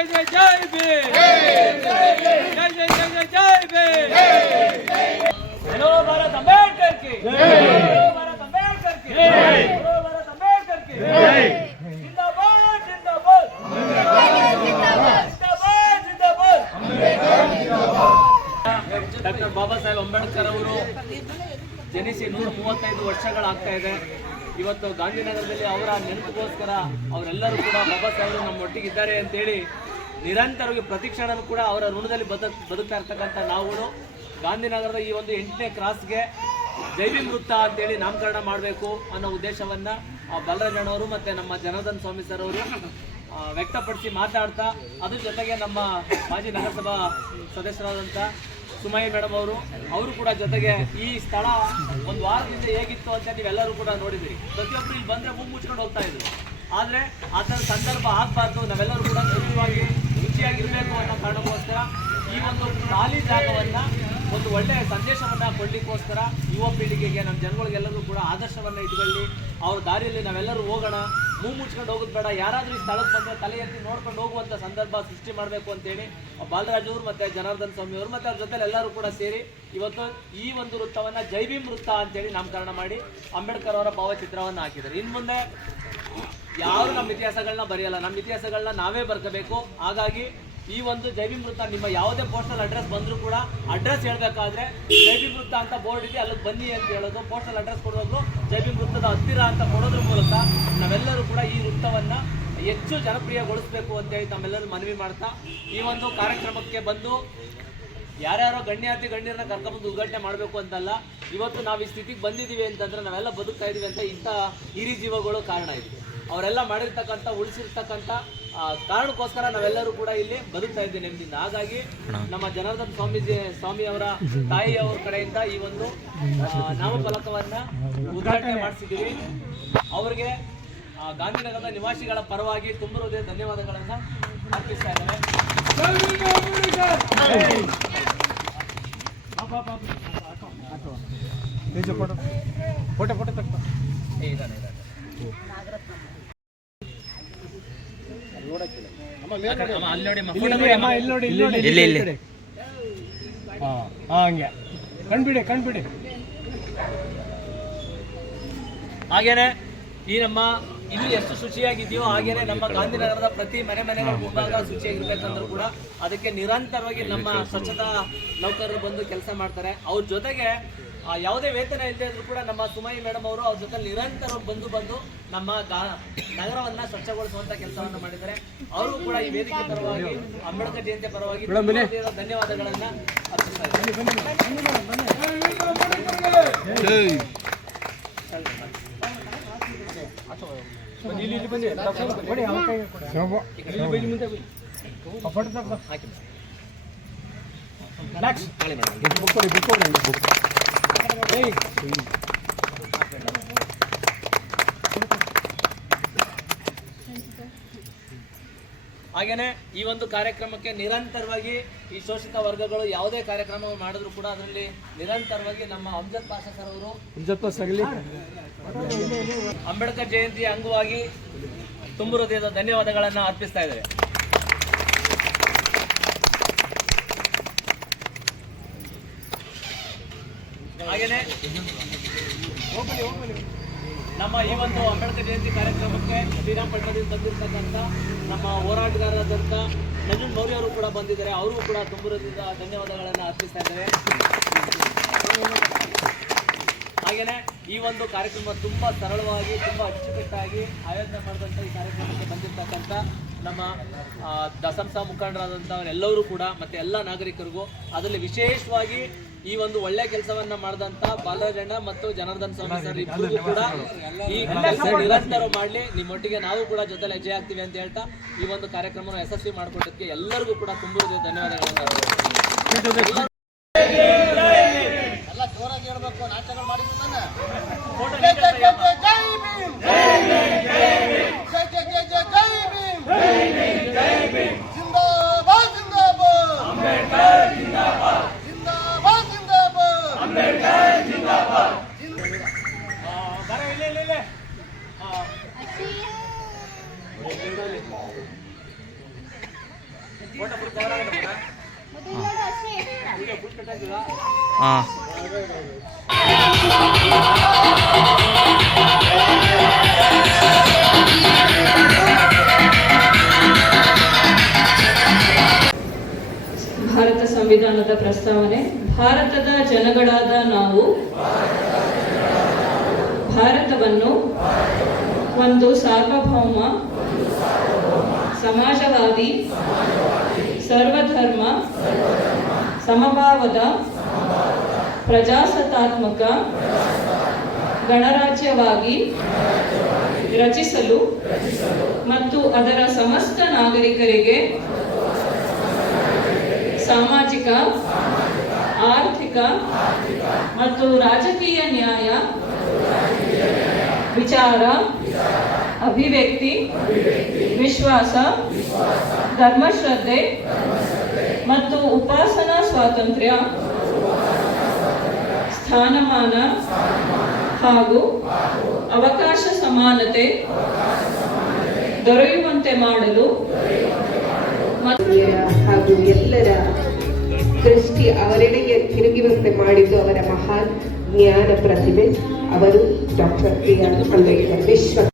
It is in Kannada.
जय जय जय भीम, जय जय जय जय जय भीम। बोलो भारत अंबेडकर की जय, बोलो भारत अंबेडकर की जय, बोलो भारत अंबेडकर की जय। जिंदाबाद जिंदाबाद जिंदाबाद जिंदाबाद जिंदाबाद। ಡಾಕ್ಟರ್ ಬಾಬಾ ಸಾಹೇಬ್ ಅಂಬೇಡ್ಕರ್ ಅವರು ಜನಿಸಿ 135 ವರ್ಷಗಳಾಗ್ತಾ ಇದೆ. ಇವತ್ತು ಗಾಂಧಿನಗರದಲ್ಲಿ ಅವರ ನೆನಪಿಗೋಸ್ಕರ ಅವರೆಲ್ಲರೂ ಕೂಡ ಬಾಬಾ ಸಾಹೇಬರು ನಮ್ಮ ಒಟ್ಟಿಗಿದ್ದಾರೆ ಅಂತೇಳಿ ನಿರಂತರವಾಗಿ ಪ್ರತಿಕ್ಷಣವೂ ಕೂಡ ಅವರ ಋಣದಲ್ಲಿ ಬದುಕ್ತಾ ಇರ್ತಕ್ಕಂಥ ನಾವುಗಳು ಗಾಂಧಿನಗರದ ಈ ಒಂದು 8ನೇ ಕ್ರಾಸ್ಗೆ ಜೈವಿ ವೃತ್ತ ಅಂತೇಳಿ ನಾಮಕರಣ ಮಾಡಬೇಕು ಅನ್ನೋ ಉದ್ದೇಶವನ್ನು ಬಲರಾಜಣ್ಣವರು ಮತ್ತು ನಮ್ಮ ಜನಾರ್ದನ್ ಸ್ವಾಮಿ ಸರ್ ಅವರು ವ್ಯಕ್ತಪಡಿಸಿ ಮಾತಾಡ್ತಾ, ಅದ್ರ ಜೊತೆಗೆ ನಮ್ಮ ಮಾಜಿ ನಗರಸಭಾ ಸದಸ್ಯರಾದಂಥ ಸುಮಯ್ಯ ಮೇಡಮ್ ಅವರು ಕೂಡ ಜೊತೆಗೆ ಈ ಸ್ಥಳ ಒಂದು ವಾರದಿಂದ ಹೇಗಿತ್ತು ಅಂತ ನೀವೆಲ್ಲರೂ ಕೂಡ ನೋಡಿದ್ರಿ. ಪ್ರತಿಯೊಬ್ಬರು ಇಲ್ಲಿ ಬಂದರೆ ಮುಚ್ಕೊಂಡು ಹೋಗ್ತಾ ಇದ್ರು. ಆದರೆ ಆ ಥರ ಸಂದರ್ಭ ಆಗಬಾರ್ದು, ನಾವೆಲ್ಲರೂ ಕೂಡ ಸ್ವಚ್ಛವಾಗಿ ರುಚಿಯಾಗಿರಬೇಕು ಅನ್ನೋ ಕಾರಣಕ್ಕೋಸ್ಕರ ಈ ಒಂದು ಖಾಲಿ ಜಾಗವನ್ನು ಒಂದು ಒಳ್ಳೆಯ ಸಂದೇಶವನ್ನು ಕೊಡಲಿಕ್ಕೋಸ್ಕರ ಯುವ ಪೀಳಿಗೆಗೆ ನಮ್ಮ ಜನಗಳಿಗೆಲ್ಲರೂ ಕೂಡ ಆದರ್ಶವನ್ನು ಇಟ್ಕೊಳ್ಳಿ, ಅವ್ರ ದಾರಿಯಲ್ಲಿ ನಾವೆಲ್ಲರೂ ಹೋಗೋಣ, ಮುಚ್ಕೊಂಡು ಹೋಗೋದು ಬೇಡ, ಯಾರಾದರೂ ಈ ಸ್ಥಳಕ್ಕೆ ಬಂದರೆ ತಲೆ ಎತ್ತಿ ನೋಡ್ಕೊಂಡು ಹೋಗುವಂಥ ಸಂದರ್ಭ ಸೃಷ್ಟಿ ಮಾಡಬೇಕು ಅಂತೇಳಿ ಬಾಲರಾಜ್ ಅವರು ಮತ್ತು ಜನಾರ್ದನ್ ಸ್ವಾಮಿ ಅವರು ಮತ್ತು ಅವ್ರ ಜೊತೆಲಿ ಎಲ್ಲರೂ ಕೂಡ ಸೇರಿ ಇವತ್ತು ಈ ಒಂದು ವೃತ್ತವನ್ನು ಜೈ ಭೀಮ್ ವೃತ್ತ ಅಂತೇಳಿ ನಾಮಕರಣ ಮಾಡಿ ಅಂಬೇಡ್ಕರ್ ಅವರ ಭಾವಚಿತ್ರವನ್ನು ಹಾಕಿದ್ದಾರೆ. ಇನ್ನು ಮುಂದೆ ಯಾರು ನಮ್ಮ ಇತಿಹಾಸಗಳನ್ನ ಬರೆಯಲ್ಲ, ನಮ್ಮ ಇತಿಹಾಸಗಳನ್ನ ನಾವೇ ಬರ್ಕೋಬೇಕು. ಹಾಗಾಗಿ ಈ ಒಂದು ಜೈ ಭೀಮ್ ವೃತ್ತ ನಿಮ್ಮ ಯಾವುದೇ ಪೋಸ್ಟಲ್ ಅಡ್ರೆಸ್ ಬಂದರೂ ಕೂಡ ಅಡ್ರೆಸ್ ಹೇಳಬೇಕಾದ್ರೆ ಜೈ ಭೀಮ್ ವೃತ್ತ ಅಂತ ಬೋರ್ಡ್ ಇದೆ, ಅಲ್ಲಿಗೆ ಬನ್ನಿ ಅಂತ ಹೇಳೋದು, ಪೋಸ್ಟಲ್ ಅಡ್ರೆಸ್ ಕೊಡೋದು ಜೈ ಭೀಮ್ ವೃತ್ತದ ಹತ್ತಿರ ಅಂತ ಕೊಡೋದ್ರ ಮೂಲಕ ನಾವೆಲ್ಲರೂ ಕೂಡ ಈ ವೃತ್ತವನ್ನು ಹೆಚ್ಚು ಜನಪ್ರಿಯಗೊಳಿಸಬೇಕು ಅಂತೇಳಿ ನಮ್ಮೆಲ್ಲರೂ ಮನವಿ ಮಾಡ್ತಾ ಈ ಒಂದು ಕಾರ್ಯಕ್ರಮಕ್ಕೆ ಬಂದು ಯಾರ್ಯಾರೋ ಗಣ್ಯರನ್ನ ಕರ್ಕೊಂಡ್ಬಂದು ಉದ್ಘಾಟನೆ ಮಾಡಬೇಕು ಅಂತಲ್ಲ, ಇವತ್ತು ನಾವು ಈ ಸ್ಥಿತಿಗೆ ಬಂದಿದ್ದೀವಿ ಅಂತಂದ್ರೆ ನಾವೆಲ್ಲ ಬದುಕ್ತಾ ಇದೀವಿ ಅಂತ ಇಂಥ ಹಿರಿ ಜೀವಗಳು ಕಾರಣ ಇದೆ. ಅವರೆಲ್ಲ ಮಾಡಿರ್ತಕ್ಕಂಥ ಉಳಿಸಿರ್ತಕ್ಕಂಥ ಕಾರಣಕ್ಕೋಸ್ಕರ ನಾವೆಲ್ಲರೂ ಕೂಡ ಇಲ್ಲಿ ಬದುಕ್ತಾ ಇದ್ದೀವಿ ನೆಮ್ಮದಿಯಿಂದ. ಹಾಗಾಗಿ ನಮ್ಮ ಜನಾರ್ದನ್ ಸ್ವಾಮಿ ಅವರ ತಾಯಿಯವರ ಕಡೆಯಿಂದ ಈ ಒಂದು ನಾಮಫಲಕವನ್ನ ಉದ್ಘಾಟನೆ ಮಾಡಿಸಿದ್ದೀವಿ. ಅವರಿಗೆ ಗಾಂಧಿನಗರದ ನಿವಾಸಿಗಳ ಪರವಾಗಿ ತುಂಬ ಹೃದಯ ಧನ್ಯವಾದಗಳನ್ನು ಅರ್ಪಿಸ್ತಾ ಇದ್ದಾರೆ. ಕಣ್ಬಿಡಿ. ಹಾಗೇನೆ ಈ ನಮ್ಮ ಇಲ್ಲಿ ಎಷ್ಟು ಶುಚಿಯಾಗಿದೆಯೋ ಹಾಗೇನೆ ನಮ್ಮ ಗಾಂಧಿನಗರದ ಪ್ರತಿ ಮನೆಗಳ ಮುಂಭಾಗ ಶುಚಿಯಾಗಿರ್ಬೇಕಂದ್ರೂ ಕೂಡ ಅದಕ್ಕೆ ನಿರಂತರವಾಗಿ ನಮ್ಮ ಸ್ವಚ್ಛತಾ ನೌಕರರು ಬಂದು ಕೆಲಸ ಮಾಡ್ತಾರೆ. ಅವ್ರ ಜೊತೆಗೆ ಯಾವುದೇ ವೇತನ ಇಲ್ಲದೆ ಇದ್ರೂ ಕೂಡ ನಮ್ಮ ಸುಮಯ್ಯ ಮೇಡಮ್ ಅವರು ಅವ್ರ ಜೊತೆ ನಿರಂತರವಾಗಿ ಬಂದು ನಮ್ಮ ನಗರವನ್ನ ಸ್ವಚ್ಛಗೊಳಿಸುವಂತ ಕೆಲಸವನ್ನು ಮಾಡಿದ್ದಾರೆ. ಅವರು ಕೂಡ ಈ ವೇದಿಕೆ ಪರವಾಗಿ ಅಂಬೇಡ್ಕರ್ ಜಯಂತಿ ಪರವಾಗಿ ಧನ್ಯವಾದಗಳನ್ನ ಹಾಗೇನೆ ಈ ಒಂದು ಕಾರ್ಯಕ್ರಮಕ್ಕೆ ನಿರಂತರವಾಗಿ ಈ ಶೋಷಿತ ವರ್ಗಗಳು ಯಾವುದೇ ಕಾರ್ಯಕ್ರಮ ಮಾಡಿದ್ರು ಕೂಡ ಅದರಲ್ಲಿ ನಿರಂತರವಾಗಿ ನಮ್ಮ ಅಮ್ಜದ್ ಪಾಷಾ ಸರ್ ಅವರು ಅಂಬೇಡ್ಕರ್ ಜಯಂತಿ ಅಂಗವಾಗಿ ತುಂಬ ಹೃದಯದ ಧನ್ಯವಾದಗಳನ್ನು ಅರ್ಪಿಸ್ತಾ ಇದ್ದಾರೆ. ಹಾಗೇನೆ ನಮ್ಮ ಈ ಒಂದು ಅಂಬೇಡ್ಕರ್ ಜಯಂತಿ ಕಾರ್ಯಕ್ರಮಕ್ಕೆ ಶ್ರೀರಾಮಪಟ್ಟಣದಿಂದ ಬಂದಿರತಕ್ಕಂಥ ನಮ್ಮ ಹೋರಾಟಗಾರರಾದಂಥ ನಜುನ್ ಮೌರ್ಯ ಅವರು ಕೂಡ ಬಂದಿದ್ದಾರೆ. ಅವರು ಕೂಡ ತುಂಬ ಹೃದಯದ ಧನ್ಯವಾದಗಳನ್ನು ಅರ್ಪಿಸ್ತಾ ಇದ್ದಾರೆ. ಹಾಗೇನೆ ಈ ಒಂದು ಕಾರ್ಯಕ್ರಮ ತುಂಬ ಸರಳವಾಗಿ ತುಂಬ ಅಚ್ಚುಕಟ್ಟಾಗಿ ಆಯೋಜನೆ ಮಾಡಿದಂಥ ಈ ಕಾರ್ಯಕ್ರಮಕ್ಕೆ ಬಂದಿರತಕ್ಕಂಥ ನಮ್ಮ ದಸಂಸ ಮುಖಂಡರಾದಂಥವರೆಲ್ಲರೂ ಕೂಡ ಮತ್ತು ಎಲ್ಲ ನಾಗರಿಕರಿಗೂ, ಅದರಲ್ಲಿ ವಿಶೇಷವಾಗಿ ಈ ಒಂದು ಒಳ್ಳೆ ಕೆಲಸವನ್ನ ಮಾಡಿದಂಥ ಬಾಲರಾಜಣ್ಣ ಮತ್ತು ಜನಾರ್ದನ್ ಸ್ವಾಮಿ ಸರ್ ಇಬ್ಬರಿಗೂ ಕೂಡ ಈ ಕೆಲಸ ನಿರಂತರ ಮಾಡಲಿ, ನಿಮ್ಮೊಟ್ಟಿಗೆ ನಾವು ಕೂಡ ಜೊತೆಲಿ ಹೆಜ್ಜೆ ಆಗ್ತೀವಿ ಅಂತ ಹೇಳ್ತಾ ಈ ಒಂದು ಕಾರ್ಯಕ್ರಮವನ್ನು ಯಶಸ್ವಿ ಮಾಡಿಕೊಟ್ಟದಕ್ಕೆ ಎಲ್ಲರಿಗೂ ಕೂಡ ತುಂಬ ಧನ್ಯವಾದಗಳನ್ನು. ಜೋರಾಗಿ ಹೇಳಬೇಕು, ನಾಟಕಗಳು ಮಾಡಿದ್ರು ಹಾಂ ಭಾರತ ಸಂವಿಧಾನದ ಪ್ರಸ್ತಾವನೆ. ಭಾರತದ ಜನಗಳಾದ ನಾವು ಭಾರತವನ್ನು ಒಂದು ಸಾರ್ವಭೌಮ, ಸಮಾಜವಾದಿ, ಸರ್ವಧರ್ಮ, ಸಮಭಾವದ, ಪ್ರಜಾಸತ್ತಾತ್ಮಕ ಗಣರಾಜ್ಯವಾಗಿ ರಚಿಸಲು ಮತ್ತು ಅದರ ಸಮಸ್ತ ನಾಗರಿಕರಿಗೆ ಸಾಮಾಜಿಕ, ಆರ್ಥಿಕ ಮತ್ತು ರಾಜಕೀಯ ನ್ಯಾಯ, ವಿಚಾರ, ಅಭಿವ್ಯಕ್ತಿ, ವಿಶ್ವಾಸ, ಧರ್ಮಶ್ರದ್ಧೆ ಮತ್ತು ಉಪಾಸನಾ ಸ್ವಾತಂತ್ರ್ಯ, ಸ್ಥಾನಮಾನ ಹಾಗೂ ಅವಕಾಶ ಸಮಾನತೆ ದೊರೆಯುವಂತೆ ಮಾಡಲು ಹಾಗೂ ಎಲ್ಲರ ದೃಷ್ಟಿ ಅವರೆಡೆಗೆ ತಿರುಗುವಂತೆ ಮಾಡಿದ್ದು ಅವರ ಮಹಾನ್ ಜ್ಞಾನ ಪ್ರತಿಭೆ ಅವರು ಡಾಕ್ಟರ್ ಬಿ ಆರ್ ಅಂಬೇಡ್ಕರ್. ವಿಶ್ವ